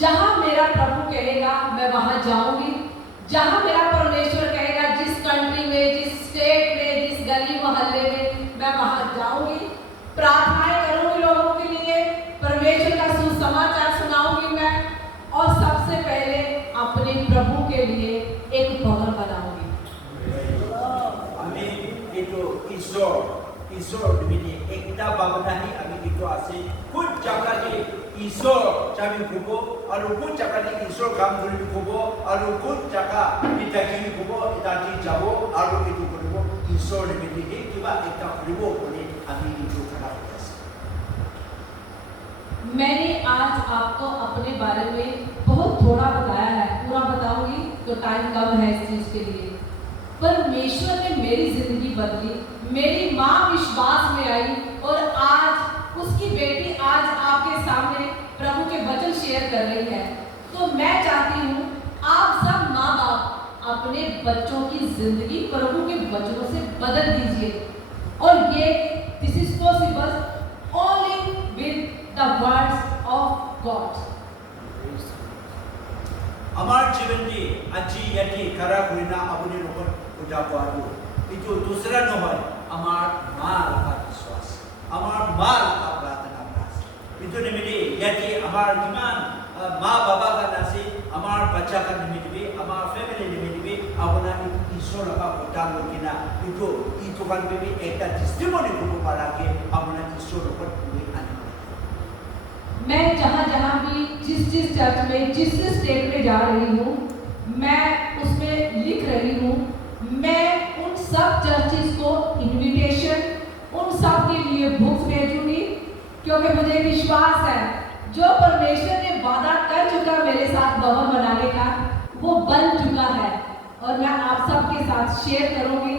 जहां मेरा प्रभु कहेगा मैं वहां जाऊंगी, जहां मेरा परमेश्वर कहेगा जिस कंट्री में, जिस स्टेट में, जिस गली मोहल्ले में, मैं वहां जाऊंगी, प्रार्थनाएं करूंगी लोगों के लिए, परमेश्वर का सुसमाचार सुनाऊंगी मैं, और सबसे पहले अपने प्रभु के लिए एक भवन बनाऊंगी। आम्ही ईश्वर निमित्त एकता भावनाही आम्ही इतो असे खूप जागाची ईश्वर चामी खूबो और खूप जागाची ईश्वर काम करी खूबो और खूप जागा इताकी खूबो इताकी जाबो और इतो करिबो ईश्वर निमित्त ही किबा एकता करिबो बोले आम्ही इतो खड़ा होता है। मैंने आज आपको अपने बारे में बहुत थोड़ा बताया है, पूरा बताऊंगी तो टाइम कम है इस चीज के लिए। परमेश्वर ने मेरी जिंदगी बदली, मेरी माँ विश्वास में आई और आज उसकी बेटी आज आपके सामने प्रभु के वचन शेयर कर रही है। तो मैं चाहती हूँ आप सब माँ बाप अपने बच्चों की जिंदगी प्रभु के वचनों से बदल दीजिए, और ये this is possible only with the words of God. हमार जीवन की अच्छी यति खरा कुरिना अपने ऊपर उठा पारो इतो दूसरा न हो हमार माँ का विश्वास, हमार माँ का प्रार्थना प्रास इतो निमित्त यति हमार ईमान माँ बाबा का नासे हमार बच्चा का निमित्त भी हमार फैमिली निमित्त भी अपना ईश्वर का उठा लोकिना इतो का भी एक टेस्टिमोनी को पारा के अपना ईश्वर ऊपर पूरी आने। मैं जहाँ भी जिस चर्च में जिस स्टेट में जा रही हूँ, मैं उसमें लिख रही हूँ, मैं उन सब चर्चेस को इनविटेशन, उन सब के लिए बुक्स भेजूंगी, क्योंकि मुझे विश्वास है जो परमेश्वर ने वादा कर चुका मेरे साथ भवन बनाने का वो बन चुका है, और मैं आप सबके साथ शेयर करूंगी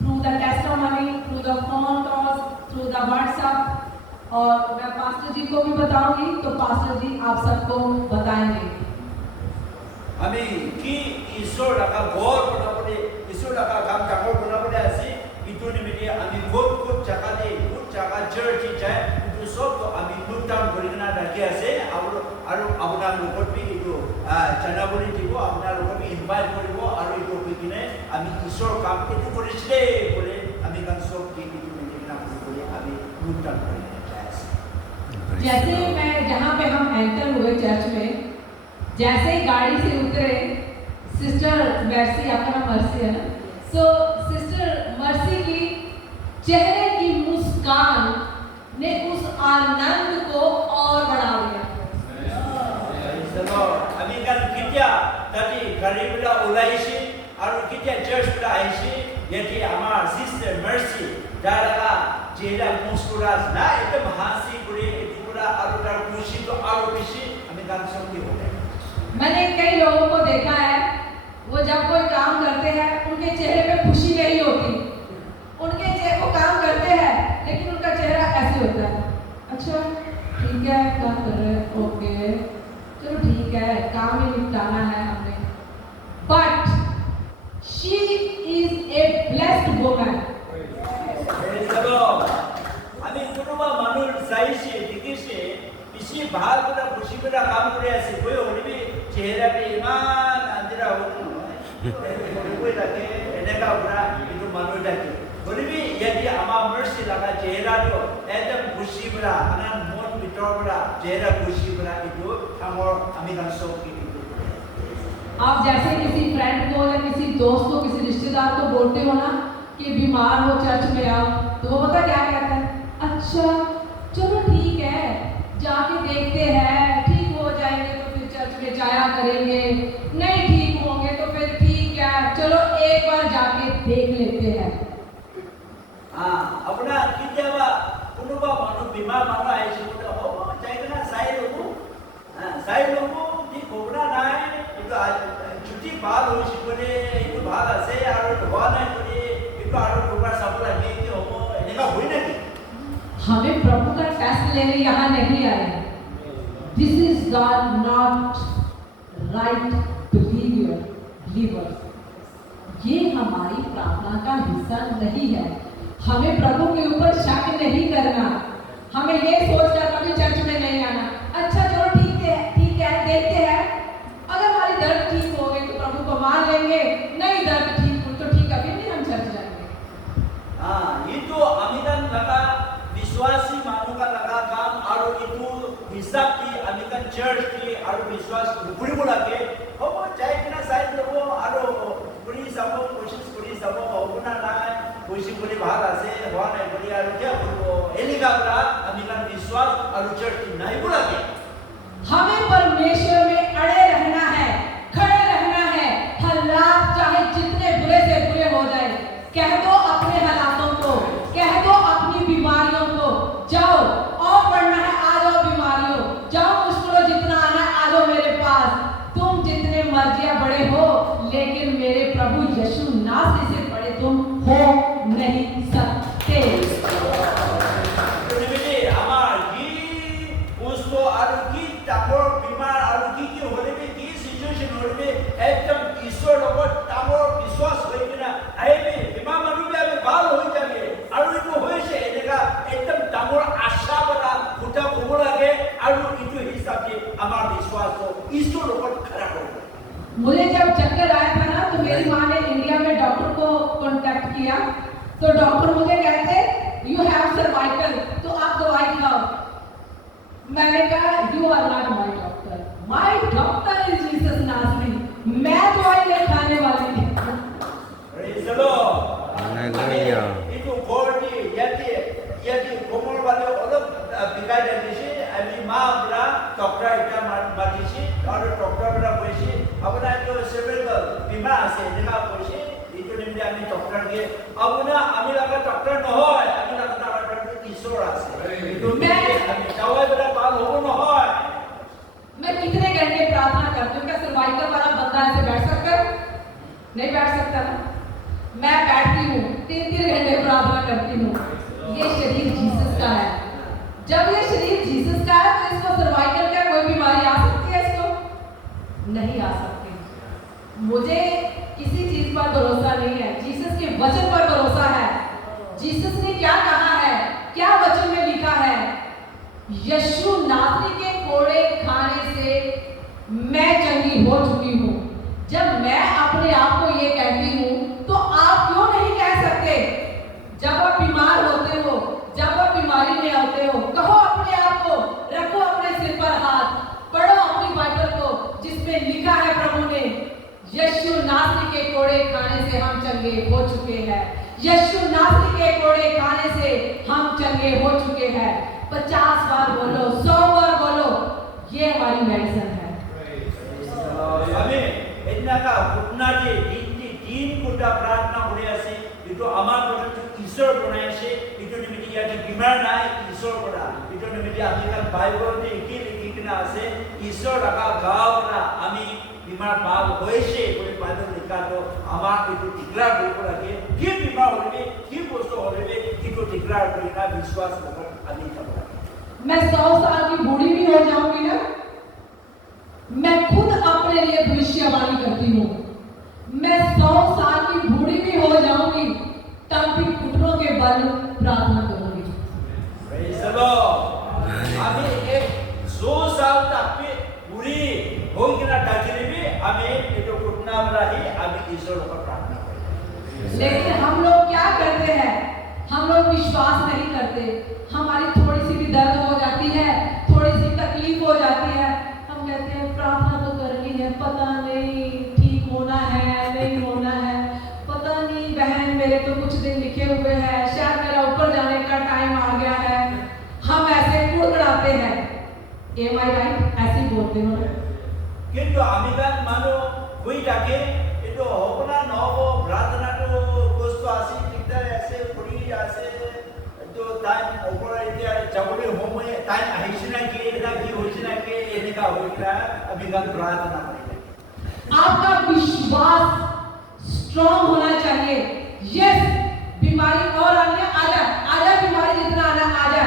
through the testimony, through the phone calls, through the WhatsApp, और मैं पास्टर जी को भी बताऊंगी तो पास्टर जी आप सबको बताएंगे। हमें कि ईश्वर का गौर बना पड़े, ईश्वर का काम चाको बना पड़े ऐसे इतो निमित्त हमें खूब जगह दे, खूब जगह चर्च जाए इतो सब तो हमें नूतन बलिदान रखे ऐसे और अपना लोगों भी इतो चनाबुरी दिवो अपना लोगों भी इनवाइट करिवो और इतो बिकिने हमें ईश्वर काम इतो करिसले बोले हमें kan सब की इतो निमित्त ना बोले हमें नूतन बलिदान। जैसे मैं जहाँ पे हम एंटर हुए चर्च में, जैसे ही गाड़ी से उतरे, सिस्टर मर्सी, आपका नाम मर्सी है ना, सो सिस्टर मर्सी की चेहरे की मुस्कान ने उस आनंद को और बढ़ा दिया। अभी कल कितना तभी गरीबला उलाइशी और कितना चर्च बला आइशी यदि हमार सिस्टर मर्सी डाला चेहरा मुस्कुरास ना एकदम हंसी बुरी पूरा और खुशी तो और खुशी हमें गान सुनती हो गए। मैंने कई लोगों को देखा है, वो जब कोई काम करते हैं उनके चेहरे पे खुशी नहीं होती, उनके चेहरे को काम करते हैं लेकिन उनका चेहरा ऐसे होता है, अच्छा ठीक है काम कर रहे हैं, ओके चलो ठीक है काम ही निपटाना है हमने, but she is a blessed woman. हमें कुटुंबा मानूर साइशी दिकिशे इसी भाग बड़ा खुशी बड़ा काम करे ऐसे कोई होने भी चेहरा पे ईमान अंदर होता है कोई रखे इन्हें का बड़ा इनको मानूर जाके होने भी यदि हमारा मर्सी लगा चेहरा तो एकदम खुशी बड़ा अनंत मोट बिटोर बड़ा चेहरा खुशी बड़ा इनको हम और हमें का शौक की आप जैसे किसी फ्रेंड को या किसी दोस्त को, किसी रिश्तेदार को बोलते हो ना कि बीमार हो चर्च में आओ, तो वो पता क्या कहता है, अच्छा चलो ठीक है जाके देखते हैं, ठीक हो जाएंगे तो फिर चर्च में जाया करेंगे, नहीं ठीक होंगे तो फिर ठीक है चलो एक बार जाके देख लेते हैं। हाँ अपना कितना कुटुंबा मानू बीमार मानू आए तो हो चाहिए ना साई लोगों ठीक होना ना है इतो छुट्टी बाद हो शिकोने इतो बाद ऐसे यार तो बाद नहीं कोने इतो आरो प्रोग्राम सब लगे कि हो इनका हुई नहीं। हमें प्रभु का टेस्ट लेने यहाँ नहीं आए, this is God not right believers, ये हमारी प्रार्थना का हिस्सा नहीं है। हमें प्रभु के ऊपर शक नहीं करना, हमें ये सोचकर कभी चर्च में नहीं आना, अच्छा चलो ठीक है देखते church ki aru vishwas kuri bulake hobo jai kina side lobo aru kuri sabo koshish kuri sabo hobuna na koshi kuri bahar ase hoa nai boli aru kya korbo eliga bra amikan vishwas aru church ki nai bulake हमें परमेश्वर में अड़े रहना है, खड़े रहना है। हालात चाहे जितने बुरे से बुरे हो जाए, कह दो अपने हालातों को, कह दो अपनी बीमारियों को, जाओ और बढ़ना है, आ जाओ बीमारियों, जाओ मुश्किलों जितना आना है, आ जाओ मेरे पास। तुम जितने मर्जियां बड़े हो, लेकिन मेरे प्रभु यीशु नासरी से बड़े तुम हो नहीं सकते। तामोर बीमार आलू की होने में की सिचुएशन होने में एकदम ईश्वर लोगों तामोर विश्वास होए कि ना आए में बीमार मनु में अबे बाल हो जाए आलू इतो होए से इनका एकदम तामोर आशा बना खुटा कुमोला के आलू इतो हिसाब से हमारा विश्वास को ईश्वर लोगों खड़ा हो। मुझे जब चक्कर आया था ना तो मेरी माँ ने इंडिया में डॉक्टर को कांटेक्ट किया, तो डॉक्टर मुझे कहते यू हैव सर्वाइकल, तो आप दवाई खाओ। मैंने कहा you are not my doctor is Jesus नासरी, मैं दवाई नहीं खाने वाली हूँ। Praise the lord. हालेलुया। इतो बॉडी यदि कोमल वाले अलग बिगाड़ देने से अभी माँ बड़ा डॉक्टर इतना मारती से और डॉक्टर बड़ा पैसे अपना जो सेवरल बीमार से निकाल पैसे इतो निम्न आमी डॉक्टर के अब ना आमी लगा डॉक्टर न हो आमी लगा डॉक्टर ईश्वर आसे इतो मैं आमी दवाई बड़ा बाल हो न हो। मैं कितने घंटे प्रार्थना करती हूँ, क्या सर्वाइकल वाला बंदा ऐसे बैठ सकता है? नहीं बैठ सकता ना। मैं बैठती हूँ 3-3 घंटे प्रार्थना करती हूँ। ये शरीर जीसस का है, जब ये शरीर जीसस का है तो इसको सर्वाइकल क्या कोई बीमारी आ सकती है? इसको नहीं आ सकती। मुझे किसी चीज पर भरोसा नहीं है, जीसस के वचन पर भरोसा है। जीसस ने क्या कहा है, क्या वचन में लिखा है? यीशु नासरी के कोड़े खाने से मैं चंगी हो चुकी हूँ। जब मैं अपने आप को ये कहती हूँ तो आप क्यों नहीं कह सकते? जब आप बीमार होते हो, जब आप बीमारी में होते हो, कहो अपने आप को, रखो अपने सिर पर हाथ, पढ़ो अपनी बाइबल को जिसमें लिखा है प्रभु ने यीशु नासरी के कोड़े खाने से हम चंगे हो चुके हैं। यीशु नासरी के कोड़े खाने से हम चंगे हो चुके हैं। 50 बार बोलो, 100 बार बोलो, ये हमारी मेडिसिन है। हमें इतना का घुटना दे तीन कुटा प्रार्थना होने ऐसे इतो अमार पर जो ईश्वर बनाए से इतो निमित्त या कि बीमार ना ईश्वर बना इतो निमित्त आजकल बाइबल में लिखना से ईश्वर रखा गाँव ना अमी बीमार बाल होए से कोई बाइबल लिखा तो अमार इतो डिक्लेयर करके रखे कि बीमार होने में कि पोस्ट होने में इतो डिक्लेयर करना विश्वास होगा अभी तक। मैं 100 साल की बूढ़ी भी हो जाऊंगी ना, मैं खुद अपने लिए भविष्यवाणी करती हूँ। मैं 100 साल की बूढ़ी भी हो जाऊंगी, तब भी घुटनों के बल प्रार्थना करूंगी। Praise the Lord. हमें एक 100 साल तक भी बूढ़ी होगी ना डजरी भी हमें ये तो घुटना बना ही हमें ईश्वर पर प्रार्थना करें। लेकिन हम लोग क्या करते हैं? हम लोग विश्वास नहीं करते। हमारी थोड़ी सी भी दर्द हो जाती है, थोड़ी सी तकलीफ हो जाती है, हम कहते हैं प्रार्थना तो करनी है, पता नहीं ठीक होना है नहीं होना है, पता नहीं बहन मेरे तो कुछ दिन लिखे हुए हैं, शायद मेरा ऊपर जाने का टाइम आ गया है। हम ऐसे कुड़कुड़ाते हैं। Am I right? ऐसे बोलते हो किंतु अमिगन मानो कोई जाके ये तो होना न हो प्रार्थना तो कुछ तो आसी कितना ऐसे पूरी ऐसे तो टाइम ऊपर इतना जबरे हो में टाइम आहिशना के इतना की होशना के ये का होता अमिगन प्रार्थना करें। आपका विश्वास स्ट्रॉन्ग होना चाहिए। यस बीमारी और आजा बीमारी जितना आजा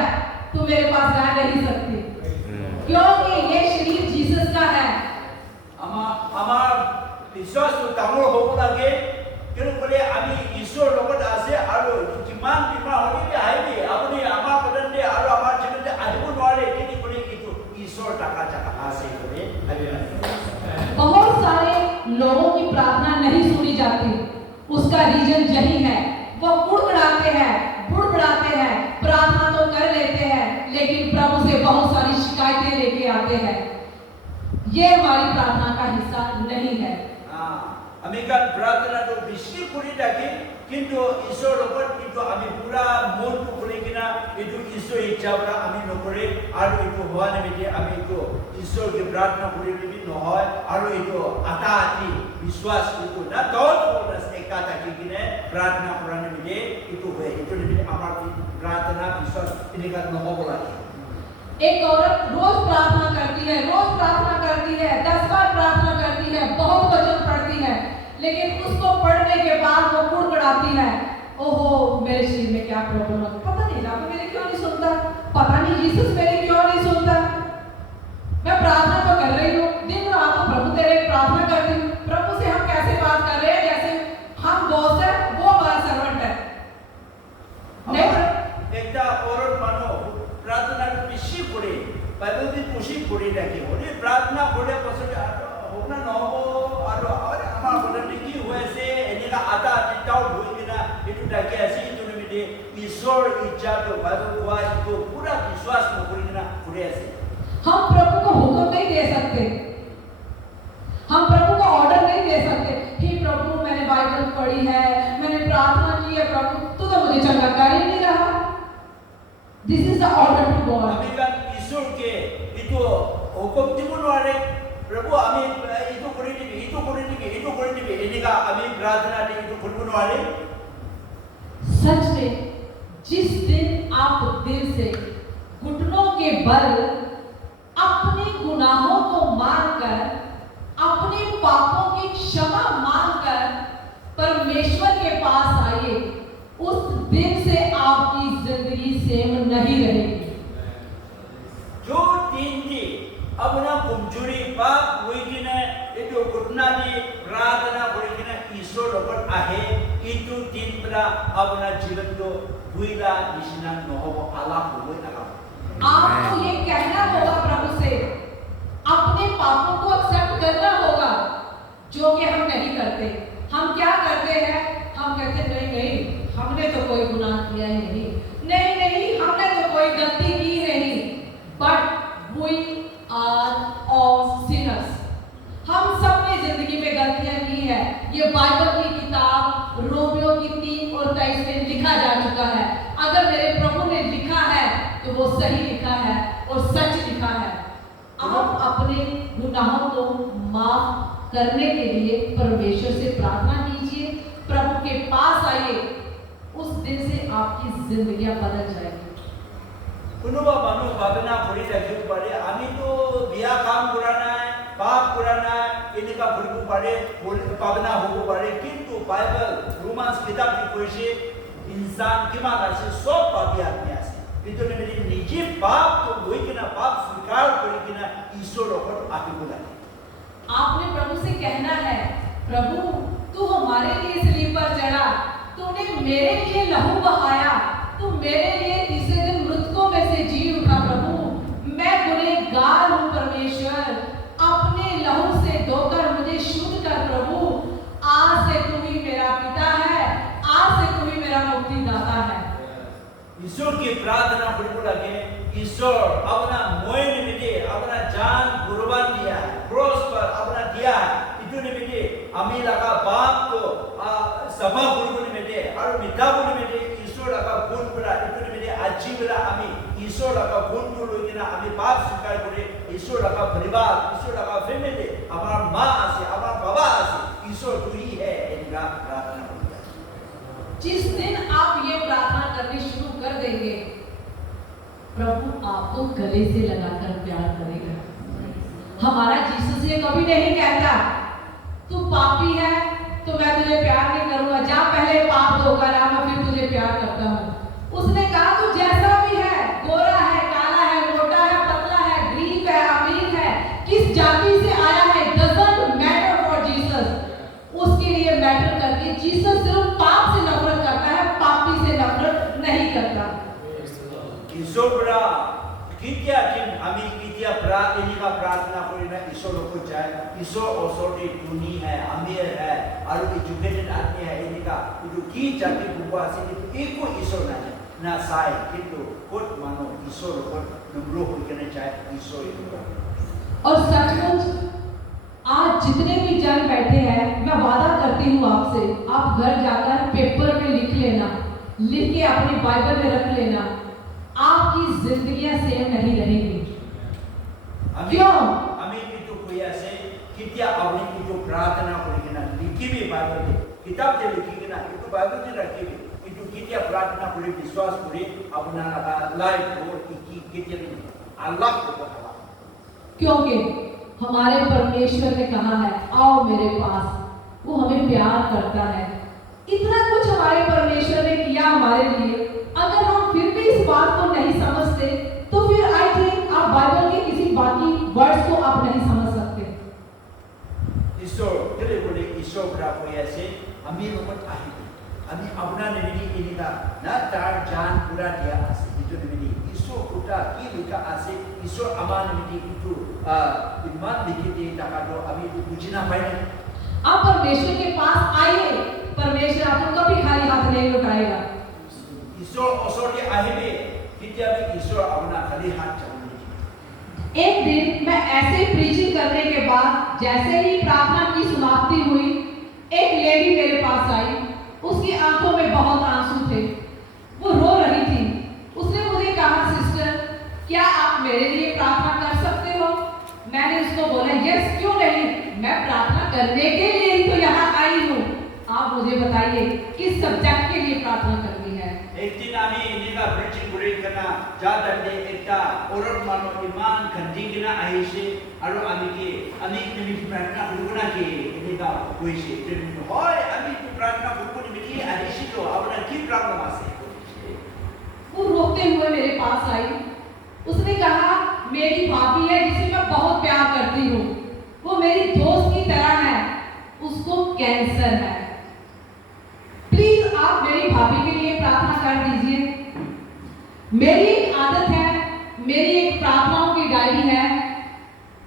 तू मेरे पास रह नहीं सकती, क्योंकि ये शरीर जीसस का है। हमारा विश्वास तो तामोल हो लगे क्यों बोले अभी ईश्वर लोगों दासे आलो किमान बीमार होने भी आए भी अपने अमा पदन दे आलो अमा जीवन दे आजू वाले किन्हीं बोले कि ईश्वर टका चका आसे बोले अभी बहुत सारे लोगों की प्रार्थना नहीं सुनी जाती। उसका रीजन यही है, वो बुड़बुड़ाते हैं, प्रार्थना तो कर लेते हैं लेकिन प्रभु से बहुत सारी शिकायतें लेके आते हैं। ये हमारी प्रार्थना का हिस्सा नहीं है। Amikan प्रार्थना तो बिस्की पूरी डाके किंतु ईश्वर लोगों इतो अमी पूरा मन को पूरी किना इतो ईश्वर इच्छा बरा अमी नोकरे आरो इतो हुआ ने बेटे अमी इतो ईश्वर की प्रार्थना पूरी भी न हो आरो इतो आता आती विश्वास इतो ना डॉट फॉरनेस एक काटा की किने प्रार्थना पुराने बेटे इतो हुए इतो ने बेटे हमारी प्रार्थना विश्वास इन्हें का न हो बोला। एक औरत रोज प्रार्थना करती है, 10 बार प्रार्थना करती है, बहुत वचन पढ़ती है, लेकिन उसको पढ़ने के बाद वो कुड़कुड़ाती है, ओहो मेरे शरीर में क्या प्रॉब्लम है, पता नहीं रब मेरी क्यों नहीं सुनता, पता नहीं यीशु मेरी क्यों नहीं सुनता। मैं प्रार्थना तो कर रही हूँ, दिन रात तो प्रभु तेरे प्रार्थना करती हूँ, प्रभु से हम कैसे बात कर रहे हैं जैसे हम बॉस है, वो हमारा सर्वेंट है। नहीं एकटा औरत मानो प्रार्थना को पिछी पड़े, बाइबल भी पुशी पड़े रखे हो, ये प्रार्थना पड़े पसंद होना न हो, और हमारा बदलने की हुए से इन्हें का आता चिंताओं हुई कि ना इतने टाके ऐसी इतने मिले ईश्वर इच्छा तो बाइबल हुआ तो पूरा विश्वास में पूरी ना पूरे ऐसे। हम प्रभु को हुक्म नहीं दे सकते, हम प्रभु को ऑर्डर नहीं दे सकते कि प्रभु मैंने बाइबल पढ़ी है, मैंने प्रार्थना की है, प्रभु तू तो मुझे चंगा कर ही नहीं रहा। This is the order to God. Amikan ईश्वर के इतो हुक्म तिमुन वाले प्रभु अमी इतो करी टिपी इन्हीं का अमी प्रार्थना टी इतो कुलमुन वाले। सच में जिस दिन आप दिल से घुटनों के बल अपने गुनाहों को मानकर, अपने पापों की क्षमा मांगकर परमेश्वर के पास आइए, उस दिन से आपकी जिंदगी सेम नहीं रहेगी। जो दिन दी अपना कुमचुरी पाप हुई कि ने इतो घुटना दी प्रार्थना हुई कि ने ईश्वर लोगों आहे इतो दिन परा अपना जीवन को भूला निश्चिना न हो आलाप हुए आलाप। आपको ये कहना होगा प्रभु से, अपने पापों को एक्सेप्ट करना होगा, जो कि हम नहीं करते। हम क्या करते हैं? हम कहते नहीं हमने तो कोई गुनाह किया ही नहीं, हमने तो कोई गलती की नहीं, but we are all sinners. हम सब ने जिंदगी में गलतियां की है। ये बाइबल की किताब रोमियो की 3 और 23 में लिखा जा चुका है। अगर मेरे प्रभु ने लिखा है तो वो सही लिखा है और सच लिखा है। आप अपने गुनाहों को माफ करने के लिए परमेश्वर से प्रार्थना कीजिए, प्रभु के पास आइए, उस दिन से आपकी जिंदगियां बदल जाएगी। कुनुबा मानो भावना पूरी रखी पड़े, आमी तो बिया काम पुराना है, पाप पुराना है, इनका भूल पड़े, भावना हो पड़े, किंतु बाइबल रोमांस किताब की कोई से इंसान की माना से सब पापी आदमी आसे, किंतु ने मेरी निजी पाप तो वही कि ना पाप स्वीकार करी कि ना ईश्वर ऊपर आके बुलाए। आपने प्रभु से कहना है, प्रभु तू हमारे लिए सलीब पर चढ़ा, तूने मेरे लिए लहू बहाया, तू मेरे लिए तीसरे दिन मृतकों में से जी उठा। प्रभु मैं गुनहगार हूँ परमेश्वर, अपने लहू से धोकर मुझे शुद्ध कर। प्रभु आज से तू ही मेरा पिता है, आज से तू ही मेरा मुक्तिदाता है। ईश्वर की प्रार्थना बिल्कुल आगे, ईश्वर अपना मोइन मिले, अपना जान कुर्बान दिया, क्रॉस पर अपना दिया है, इतने मिले अमीला का बाप तो सभा गुरुकुल मिले और मिता गुरु मिले, ईश्वर का गुण पड़ा, इतने मिले आजीवला अमी ईश्वर का गुण गुरु इतना अमी बाप स्वीकार करे, ईश्वर का परिवार, ईश्वर का फैमिली, हमारा माँ आसे, हमारा बाबा आसे, ईश्वर तू ही है इनका प्रार्थना। जिस दिन आप ये प्रार्थना करनी शुरू कर देंगे, प्रभु आपको गले से लगाकर प्यार करेगा। हमारा यीशु से कभी नहीं कहता तू पापी है तो मैं तुझे प्यार नहीं करूंगा, जा पहले पाप धोकर आ, मैं फिर तुझे प्यार करता हूँ। उसने कहा तू जैसा भी है, गोरा है, काला है, मोटा है, पतला है, गरीब है, अमीर है, किस जाति से आया है, डजंट मैटर फॉर जीसस। उसके लिए मैटर करती, जीसस सिर्फ पाप से नफरत करता है, पापी से नफरत नहीं करता। ईश्वर कितिया जिन हमें कितिया इनका प्रार्थना करें ना ईश्वर को जाए, ईश्वर औसोटी दुनी है, अमीर है, और एजुकेटेड आदमी है, इनका जो की जाति बुआ से एक को ईश्वर ना साए, किंतु खुद मानो ईश्वर को नम्र होकर चाहे ईश्वर। और सचमुच जितने भी जन बैठे हैं, मैं वादा करती हूँ आपसे, आप घर जाकर पेपर में लिख लेना, लिख के अपनी बाइबल में रख लेना, आपकी जिंदगियां सेम नहीं रहेंगी। क्यों? Amin itu kuya se kita awalnya itu प्रार्थना करेंगे लिखी भी बाइबल में किताब से लिखी ना itu बाइबल से रखी भी itu kita प्रार्थना करें विश्वास करें अपना लाइफ को kita अल्लाह को बतावा क्योंकि हमारे परमेश्वर ने कहा है आओ मेरे पास, वो हमें प्यार करता है। इतना कुछ हमारे परमेश्वर ने किया हमारे लिए, अगर हम फिर भी इस बात को नहीं समझते तो फिर आई थिंक आप बाइबल के किसी बाकी वर्ड्स को आप नहीं समझ सकते। ईश्वर तेरे बोले ईश्वर प्राप्त हुआ से हमें लोग आही हमें अपना निमित्त इनका ना तार जान पूरा दिया आसे itu निमित्त ईश्वर उठा की लिखा आसे ईश्वर अमान निमित्त itu इमान लिखी दी ताकतो अभी पूछना पाएंगे। आप परमेश्वर के पास आइए, परमेश्वर आपको कभी खाली हाथ नहीं लौटाएगा। ईश्वर औसर के आही में कितना भी ईश्वर अपना खाली हाथ चलाने। एक दिन मैं ऐसे ही प्रीचिंग करने के बाद जैसे ही प्रार्थना की समाप्ति हुई, एक लेडी मेरे पास आई, उसकी आंखों में बहुत आंसू थे, वो रो रही थी। उसने मुझे कहा सिस्टर क्या आप मेरे लिए प्रार्थना कर सकते हो? मैंने उसको बोला यस क्यों नहीं, मैं प्रार्थना करने के लिए ही तो यहाँ आई हूँ। आप मुझे बताइए किस सब्जेक्ट के लिए प्रार्थना करनी है? एक दिन आमी इनका प्रीचिंग करे करना जाता है एकटा औरत मानो ईमान खंडिंग ना आई से आरो आमी के आमी निमित्त प्रार्थना करना के इनका कोई से तो होय आमी तो प्रार्थना करने में ये आदेश तो अपना की प्रॉब्लम आसे। वो रोते हुए मेरे पास आई, उसने कहा मेरी भाभी है जिसे मैं बहुत प्यार करती हूँ, वो मेरी दोस्त की तरह है, उसको कैंसर है, प्लीज आप मेरी भाभी के लिए प्रार्थना कर दीजिए। मेरी एक आदत है, मेरी एक प्रार्थनाओं की डायरी है,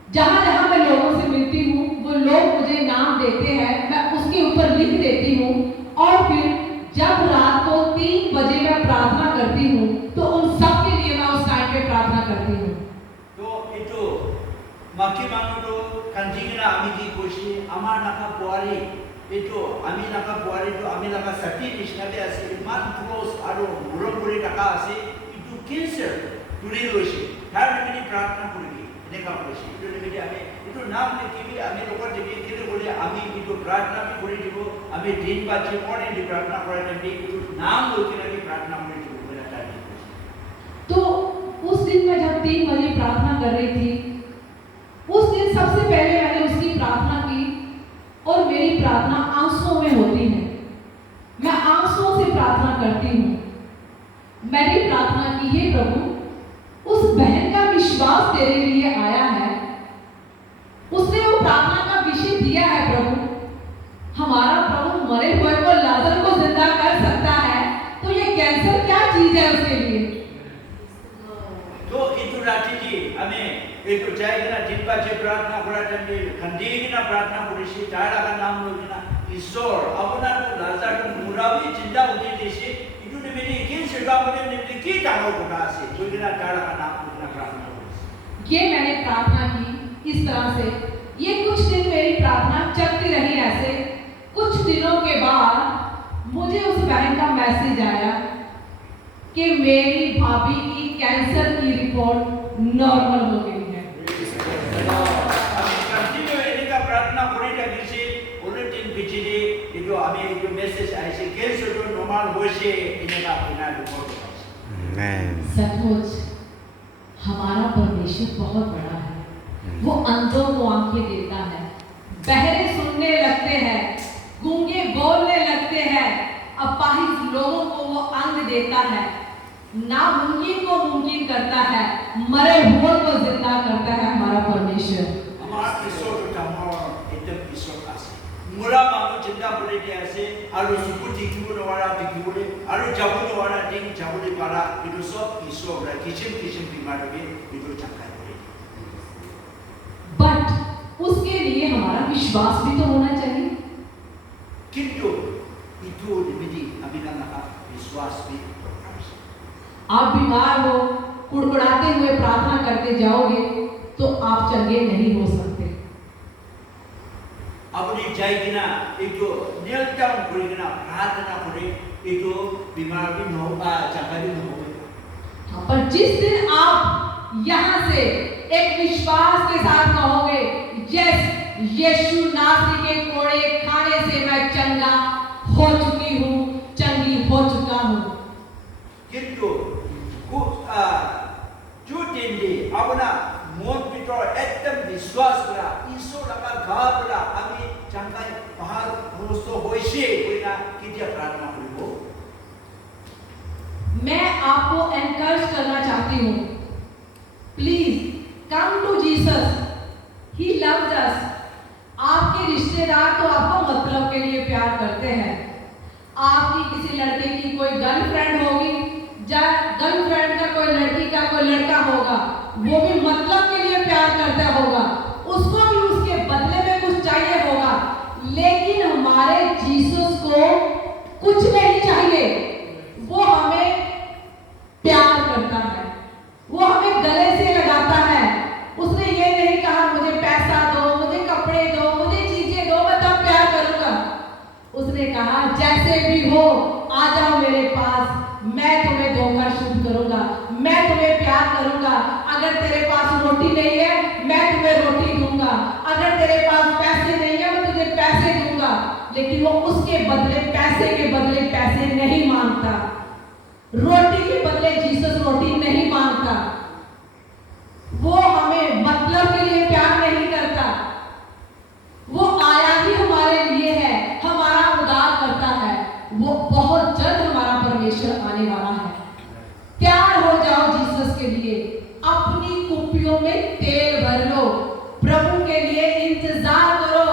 जहां जहां मैं लोगों से मिलती हूँ वो लोग मुझे नाम देते हैं, मैं उसके ऊपर लिख देती हूँ और फिर जब रात को 3 बजे मैं प्रार्थना करती हूँ तो उन सब के लिए मैं उस टाइम पे प्रार्थना करती हूँ। तो itu maki manu to kanjingina ami ki koshi amar naka puari itu ami naka puari to ami naka sati nishnabe ase man close aro murapuri taka ase itu cancer turi loshi har mini प्रार्थना kuri ene ka koshi itu nimiti ami itu naam likhi bi ami lokar dikhi kile bole ami itu प्रार्थना bi kuri dibo ami din ba je morning di प्रार्थना kore tandi itu naam lokina bi प्रार्थना kuri dibo mera tadi। तो उस दिन मैं जब 3 बजे प्रार्थना कर रही थी, उस दिन सबसे पहले मैंने उसकी प्रार्थना की और मेरी प्रार्थना आंसुओं में होती है, मैं आंसुओं से प्रार्थना करती हूँ। मैंने प्रार्थना की हे प्रभु, उस बहन का विश्वास तेरे लिए आया है, उसने वो प्रार्थना का विषय दिया है प्रभु, हमारा प्रभु मरे हुए को लाजर को जिंदा कर सकता है, तो ये कैंसर क्या चीज है उसके लिए। तो itu ratiji ame itu jaigina dinpa je प्रार्थना kora tandi khandigina प्रार्थना kurishi tara ka naam logina ईश्वर अपना तो लाजर को मुरावी जिंदा होते देशे itu nimiti kin सेवा करे nimiti की तानो कोटा से जोगिना tara का नाम लogina प्रार्थना kurishi। ये मैंने प्रार्थना की इस तरह से, ये कुछ दिन मेरी प्रार्थना चलती रही ऐसे। कुछ दिनों के बाद मुझे उस बहन का मैसेज आया कि मेरी भाभी की कैंसर की रिपोर्ट नॉर्मल हो गई है। प्रार्थना करी जागिसे उलटिन बिचिदे itu ami itu message aise cancer तो नॉर्मल होसे इनका बिना रिपोर्ट है। सचमुच हमारा परमेश्वर बहुत बड़ा है, वो अंधों को आंखें देता है, बहरे सुनने लगते हैं, गूंगे बोलने लगते हैं, अपाहिज लोगों को वो अंग देता है, नामुमकिन को मुमकिन करता है, मरे हुए को जिंदा करता है हमारा परमेश्वर। हमारा ईश्वर तो हमारा एकदम ईश्वर आसे मुरा मानो जिंदा बोले दिया से आरो सुपुति किबुल वाला दिखिबुले आरो जाबुल वाला दिन जाबुले पारा itu सब ईश्वर रा किचन बीमार भी itu चक्कर बोले। बट उसके लिए हमारा विश्वास भी तो होना चाहिए। किंतु itu dimidi amina naka विश्वास भी आप बीमार हो, कुड़कुड़ाते हुए प्रार्थना करते जाओगे तो आप चंगे नहीं हो सकते। अपनी जाइगिना itu kneel down kurigiना प्रार्थना करी itu बीमार भी न हो जगह भी न हो। पर जिस दिन आप यहाँ से एक विश्वास के साथ कहोगे यस यीशु नासरी के कोड़े खाने से मैं चंगा हो चुकी हूँ, चंगी हो चुका हूँ। किंतु जो दिन दी अपना मन पितर एकदम विश्वास करा ईश्वर लगा घाव करा अभी चंगाई बाहर रोस्तो होइसे कोई ना किया प्रार्थना करिबो। मैं आपको एनकरेज करना चाहती हूँ, please come to Jesus, he loves us. आपके रिश्तेदार तो आपको मतलब के लिए प्यार करते हैं। आपकी किसी लड़के की कोई गर्लफ्रेंड होगी, गर्लफ्रेंड का कोई लड़की का कोई लड़का होगा, वो भी मतलब के लिए प्यार करता होगा, उसको भी उसके बदले में कुछ चाहिए होगा। लेकिन हमारे जीसस को कुछ नहीं चाहिए, वो हमें प्यार करता है, वो हमें गले से लगाता है। उसने ये नहीं कहा मुझे पैसा दो, मुझे कपड़े दो, मुझे चीजें दो, मैं तब प्यार करूंगा। उसने कहा जैसे भी हो आ जाओ मेरे पास, मैं तुम्हें धोखा शुद्ध करूंगा, मैं तुम्हें प्यार करूंगा। अगर तेरे पास रोटी नहीं है मैं तुम्हें रोटी दूंगा, अगर तेरे पास पैसे नहीं है मैं तुझे पैसे दूंगा। लेकिन वो उसके बदले पैसे के बदले पैसे नहीं मांगता, रोटी के बदले जीसस रोटी नहीं मांगता। वो हमें मतलब के लिए प्यार नहीं करता, वो आया ही हमारे लिए है, हमारा उद्धार करता है। वो बहुत जल्द हमारा परमेश्वर आने वाला है। तैयार हो जाओ जीसस के लिए, अपनी कुप्पियों में तेल भर लो, प्रभु के लिए इंतजार करो,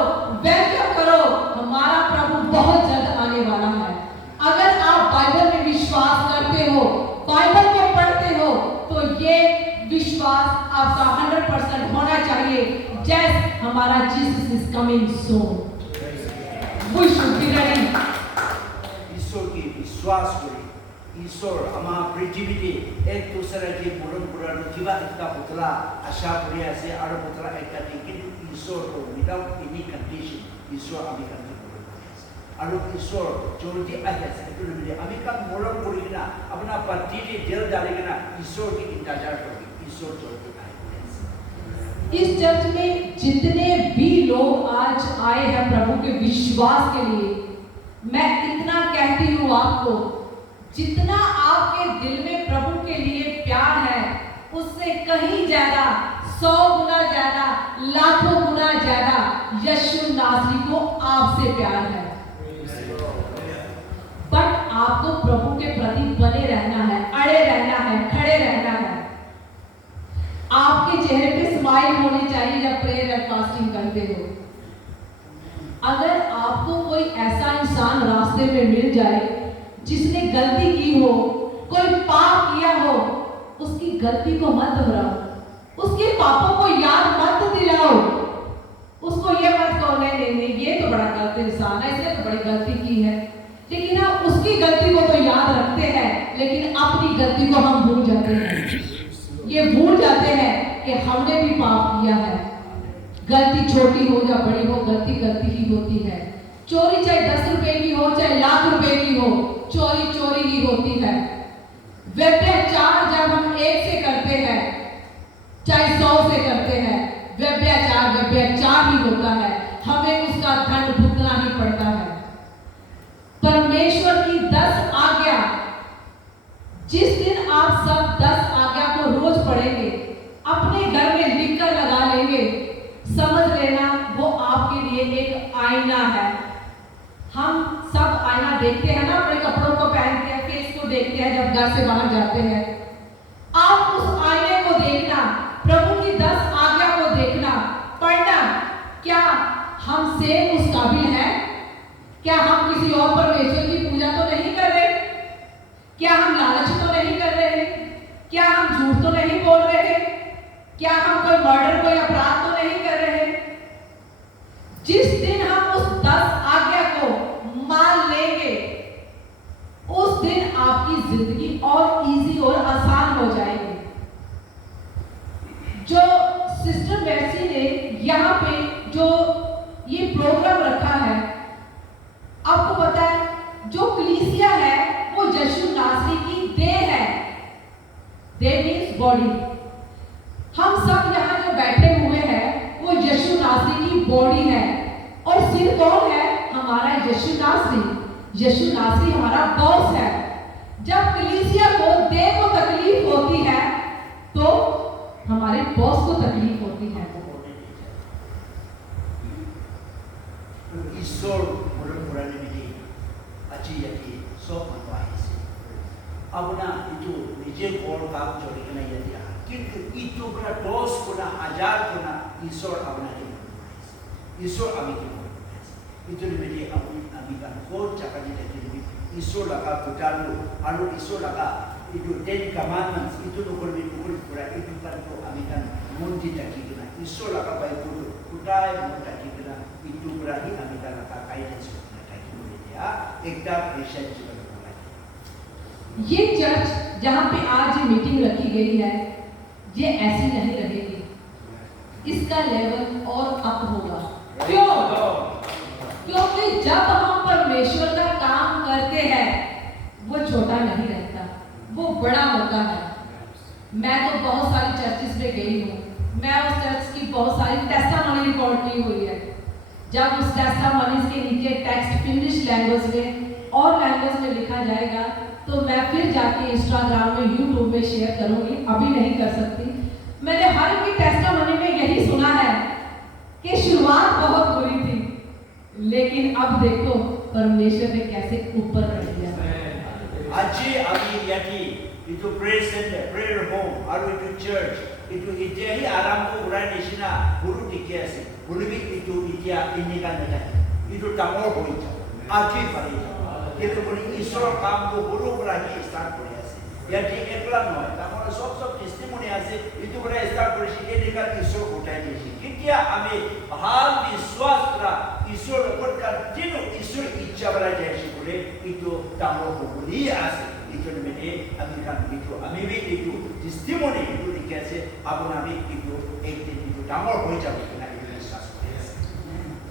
वेलकम करो। हमारा प्रभु बहुत जल्द आने वाला है। अगर आप बाइबल में विश्वास करते हो, बाइबल को पढ़ते हो, तो ये विश्वास आपका 100% होना चाहिए। जैसे हमारा Jesus is coming soon, we should be ready. ईश्वर की विश्वास करी, ईश्वर हमारा पृथ्वी के एक दूसरे के मुरम पुराण किवा इतना पुतला आशा पुरिया से आरो पुतला एक का लेकिन ईश्वर को विदाउट एनी कंडीशन ईश्वर अभी करने आरो ईश्वर जो दी आया से तो नहीं अभी का मुरम पुरिना अपना पति के दिल डालेगा ना ईश्वर की इंतजार करेगी, ईश्वर जो इस चर्च में जितने भी लोग आज आए हैं प्रभु के विश्वास के लिए, मैं इतना कहती हूँ आपको, जितना आपके दिल में प्रभु के लिए प्यार है उससे कहीं ज्यादा, 100 गुना ज्यादा, लाखों गुना ज्यादा यीशु नासरी को आपसे प्यार है। बट आपको प्रभु के प्रति बने रहना है, अड़े रहना है, खड़े रहना है। आपके चेहरे पे स्माइल होनी चाहिए जब प्रेयर एंड फास्टिंग करते हो। अगर आपको कोई ऐसा इंसान रास्ते में मिल जाए जिसने गलती की हो, कोई पाप किया हो, उसकी गलती को मत दोहराओ, उसके पापों को याद मत दिलाओ, उसको ये मत कहो नहीं ये तो बड़ा गलत इंसान है, इसने तो बड़ी गलती की है। लेकिन हम उसकी गलती को तो याद रखते हैं, लेकिन अपनी गलती को हम भूल जाते हैं। ये भूल जाते हैं कि हमने भी पाप किया है। गलती छोटी हो या बड़ी हो, गलती गलती ही होती है। चोरी चाहे 10 रुपए की हो चाहे लाख रुपए की हो, चोरी चोरी ही होती है। व्यभिचार जब हम एक से करते हैं चाहे 100 से करते हैं, व्यभिचार ही होता है, हमें उसका दंड भुगतना ही पड़ता है। परमेश्वर की 10 आज्ञा, जिस दिन आप सब 10 आज्ञा को रोज पढ़ेंगे, अपने घर में लिखकर लगा लेंगे, समझ लेना वो आपके लिए एक आईना है। हम सब आईना देखते हैं ना, अपने कपड़ों को पहनते हैं, फेस को देखते हैं जब घर से बाहर जाते हैं। आप उस आईने को देखना, प्रभु की 10 आज्ञा को देखना, पढ़ना। क्या हम सेम उस काबिल हैं? क्या हम किसी और परमेश्वर की पूजा तो नहीं कर रहे? क्या हम लालच तो नहीं कर रहे? क्या हम झूठ तो नहीं बोल रहे? क्या हम कोई मर्डर कोई अपराध तो नहीं कर रहे? जिस दिन हम उस 10 आज्ञा को मान लेंगे, उस दिन आपकी जिंदगी और इजी और आसान हो जाएगी। जो सिस्टर मेर्सी ने यहाँ पे जो ये प्रोग्राम बॉडी। हम सब यहाँ जो बैठे हुए हैं वो यीशु नासरी की बॉडी है। और सिर कौन है? हमारा यीशु नासरी। यीशु नासरी हमारा बॉस है। जब कलीसिया को देह को तकलीफ होती है तो हमारे बॉस को तकलीफ होती है। ईश्वर मुरमुराने मिली अच्छी यदि सब मनवाई से अब ना itu निजे गोल काम जोड़ी के नहीं यदि किंतु itu बड़ा दोष को ना हजार को ना ईश्वर अपना के मनवाई ईश्वर अमी के मनवाई itu मिली अमी का कोट चकनी लेकिन ईश्वर लगा पुजारू आलू ईश्वर लगा itu Ten Commandments itu nukul pura itu kan तो अमी kan मुंडी तकी के ना ईश्वर लगा बाई पुटाए मुंडी तकी के ना itu berarti kami dalam kakai dan sebagainya gitu ya. एकदा क्रिश्चियन जीवन होगा। ये चर्च जहाँ पे आज ये मीटिंग रखी गई है ये ऐसी नहीं रहेगी। इसका लेवल और अप होगा। क्यों? क्योंकि जब हम परमेश्वर का काम करते हैं वो छोटा नहीं रहता, वो बड़ा होता है। मैं तो बहुत सारी चर्चिस में गई हूँ। मैं उस चर्च की बहुत सारी टेस्टामनी रिकॉर्ड की हुई है। जब उस टेस्टामनीज के नीचे टेक्स्ट फिनिश लैंग्वेज में और लैंग्वेज में लिखा जाएगा तो मैं फिर जाके इंस्टाग्राम में यूट्यूब में शेयर करूंगी, अभी नहीं कर सकती। मैंने हर एक की टेस्टामनी में यही सुना है कि शुरुआत बहुत बुरी थी लेकिन अब देखो परमेश्वर ने कैसे ऊपर कर दिया। अच्छी अभी यदि itu prayer center, prayer home, atau itu church, itu ijai aram ko urai nisina guru dikiasi, guru bi itu ijia ini kan ada, itu tamor hoi jauh, aji pari jauh, itu guru Isor kam ko guru berani start kuriasi, jadi eklan noy, tamor sob testimoni asi, itu guru start kurisi ini kan Isor utai nisi, kita ame hal viswas kira Isor berkat tino Isor ijia berani asi guru itu tamor ko guru asi. itu namanya Amerikan itu, Amerika itu testimoni itu dikasih Abu Nabi itu itu tamor हो जाए ना itu विश्वास।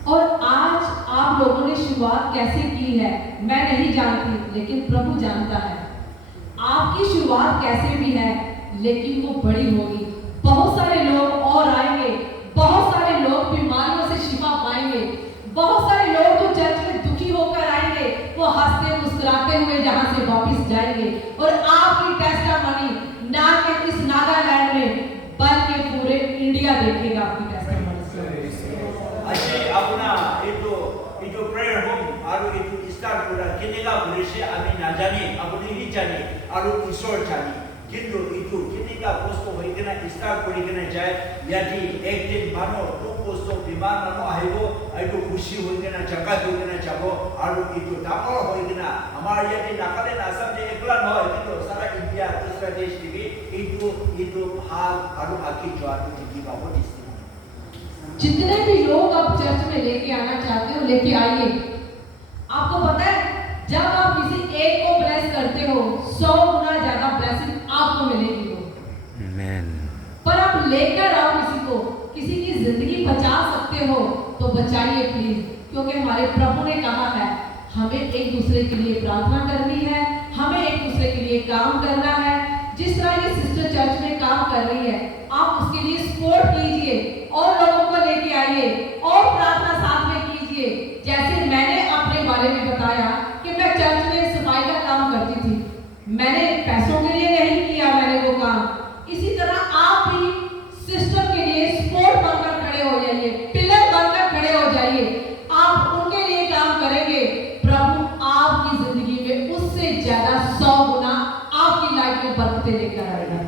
और आज आप लोगों ने शुरुआत कैसे की है मैं नहीं जानती लेकिन प्रभु जानता है। आपकी शुरुआत कैसे भी है लेकिन वो बड़ी होगी। बहुत सारे लोग और आएंगे, बहुत सारे लोग बीमारियों से शिफा पाएंगे, बहुत सारे लोग जो चर्च में दुखी होकर आएंगे वो हंसते मुस्कुराते हुए जहां से वापस जाएंगे और आपकी टेस्टामनी ना कि इस नागालैंड में बल्कि पूरे इंडिया देखेगा आपकी टेस्टामनी। अच्छे अपना itu prayer home aru itu start pura kini ka polisi ami na jani apuni ni jani aru Isor jani কিন্তু itu kini ka posto hoi kena start kori kena jai yadi ek din mano tu posto biman mano ahibo itu khushi hoi kena jaga hoi kena jabo aru itu tamor hoi kena amar yadi nakale nasam je ekla noy কিন্তু সারা India दूसरा देश TV itu hal aru aki joatu TV বাবু দিছি। जितने भी लोग आप church में लेके आना चाहते हो लेके आइए। आपको पता है जब आप किसी एक को ब्लेस करते हो 100 गुना ज्यादा ब्लेसिंग आपको मिलेगी वो। आमेन। पर आप लेकर आओ किसी को, किसी की जिंदगी बचा सकते हो तो बचाइए प्लीज, क्योंकि हमारे प्रभु ने कहा है हमें एक दूसरे के लिए प्रार्थना करनी है, हमें एक दूसरे के लिए काम करना है। जिस तरह ये सिस्टर चर्च में काम कर रही है आप उसके लिए सपोर्ट कीजिए और लोगों को लेके आइए और प्रार्थना साथ में कीजिए। जैसे मैंने अपने बारे में बताया कि मैं चर्च में सफाई का काम करती थी, मैंने पैसों के लिए नहीं किया मैंने वो काम। इसी तरह आप भी सिस्टर के लिए सपोर्ट बनकर खड़े हो जाइए, पिलर बनकर खड़े हो जाइए। आप उनके लिए काम करेंगे, प्रभु आपकी जिंदगी में उससे ज्यादा 100 गुना आपकी लाइफ में बरकतें लेकर आएगा।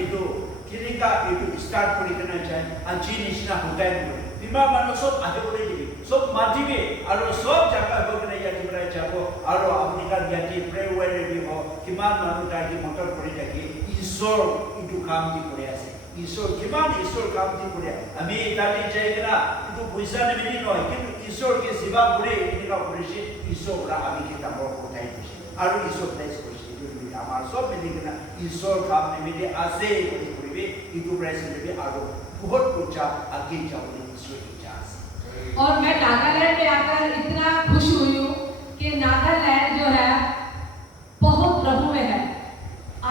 itu kini ka itu start kori kena jai anji nisna hotai mo bima mano sob ade bole dibi sob majibe aro sob jaga ho kena ya dibrai jabo aro apni ka yati prayer wele bi ho kiman manu ta ki motor kori taki Isor itu kam di kore ase Isor kiman Isor kam di kore ami tali jai kena itu puisa ne mini no kintu Isor ke siba kore ini ka kore shi Isor ra ami kita mo hotai dishi aro Isor place kore আমার সব মিলি কিনা ঈশ্বর কাম নিমিলে আছে বলে করিবে ইটো president भी आरो बहुत कुछ आगे जाओगे ईश्वर की चाह से। और मैं नागालैंड में आकर इतना खुश हुई हूँ कि नागालैंड जो है बहुत प्रभु में है।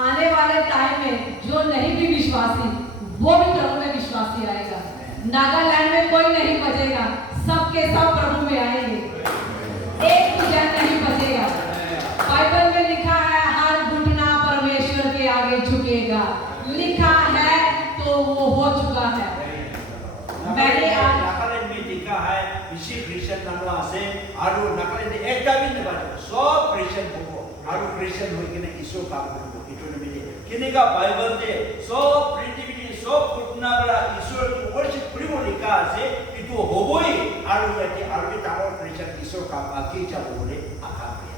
आने नागालैंड में कोई नहीं बचेगा, सबके सब प्रभु में आएंगे, एक भी जन नहीं बचेगा। बाइबल में लिखा है हर घुटना परमेश्वर के आगे झुकेगा, लिखा है तो वो हो चुका है। मैंने आज नागालैंड में देखा है इसी क्रिश्चियन नानो आसे आरो नागालैंड एक का भी नहीं बचा, सब क्रिश्चियन हो आरो क्रिश्चियन हो कि नहीं ईश्वर का बोलो इतने में किन्हीं का बाइबल दे सब पृथ्वी की सब घटना बड़ा ईश्वर की वर्शिप पूरी वो लिखा है इतो हो गई आरो के तारो क्रिश्चियन ईश्वर का बाकी चाहो बोले आकार में।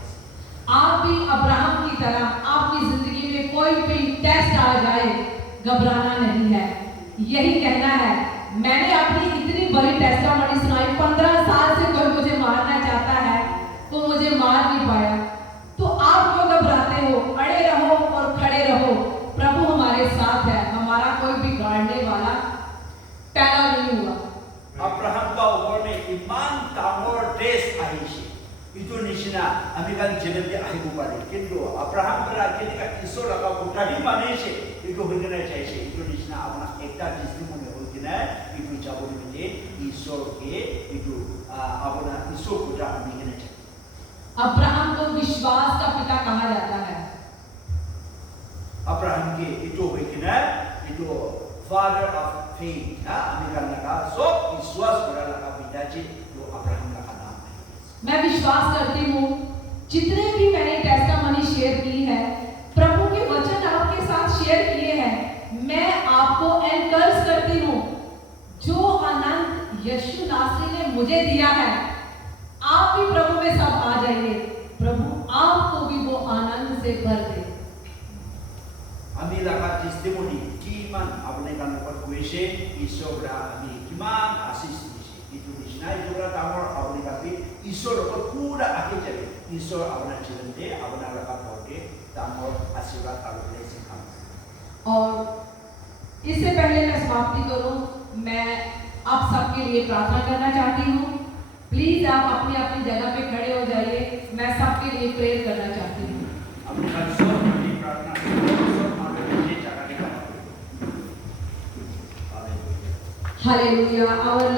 आप भी अब्राहम की तरह आपकी जिंदगी में कोई भी टेस्ट आ जाए घबराना नहीं है, यही कहना है मैंने अपनी इतनी बड़ी टेस्टामनी सुनाई, 15 साल से कोई मुझे मारना चाहता है तो मुझे मार नहीं पाया, तो आप क्यों घबराते हो? अड़े रहो और खड़े रहो, प्रभु हमारे साथ है, हमारा कोई बिगाड़ने वाला पैदा नहीं हुआ। अब्राहम का ऊपर में ईमान तामोर टेस्ट आई थी itu nisina amikan jenenge ahibu pare kindo abraham kala ketika iso laka kutari maneshe itu hingena chaise itu nisina apna ekta testimony hoikina itu jaboni mene iso ke itu apna iso kuta hingena chaise। Abraham को विश्वास का पिता कहा जाता है। Abraham के itu hoikina itu father of faith na amikan laka so विश्वास kura laka पिता जी तो अब्राहम का मैं विश्वास करती हूँ जितने भी मैंने टेस्टामनी शेयर की है, प्रभु के वचन आपके साथ शेयर किए हैं, मैं आपको एनकरेज करती हूँ, जो आनंद यीशु नासरी ने मुझे दिया है आप भी प्रभु में सब आ जाइए, प्रभु आपको भी वो आनंद से भर दे। Ami lakat testimony kiman abne kan dapat kuese isobra ami kiman asis itu disna isobra tamor abne kapi isor dapat pura akhir jadi isor abna chilente abna lakat होके tamor आशीर्वाद और ब्लेसिंग हम। और इससे पहले मैं समाप्ति करूं, मैं आप सबके लिए प्रार्थना करना चाहती हूं। प्लीज आप अपनी अपनी जगह पे खड़े हो जाइए, मैं सबके लिए प्रेयर करना चाहती हूं। अपने घर सब की प्रार्थना सब मानो ये जगह के Hallelujah, our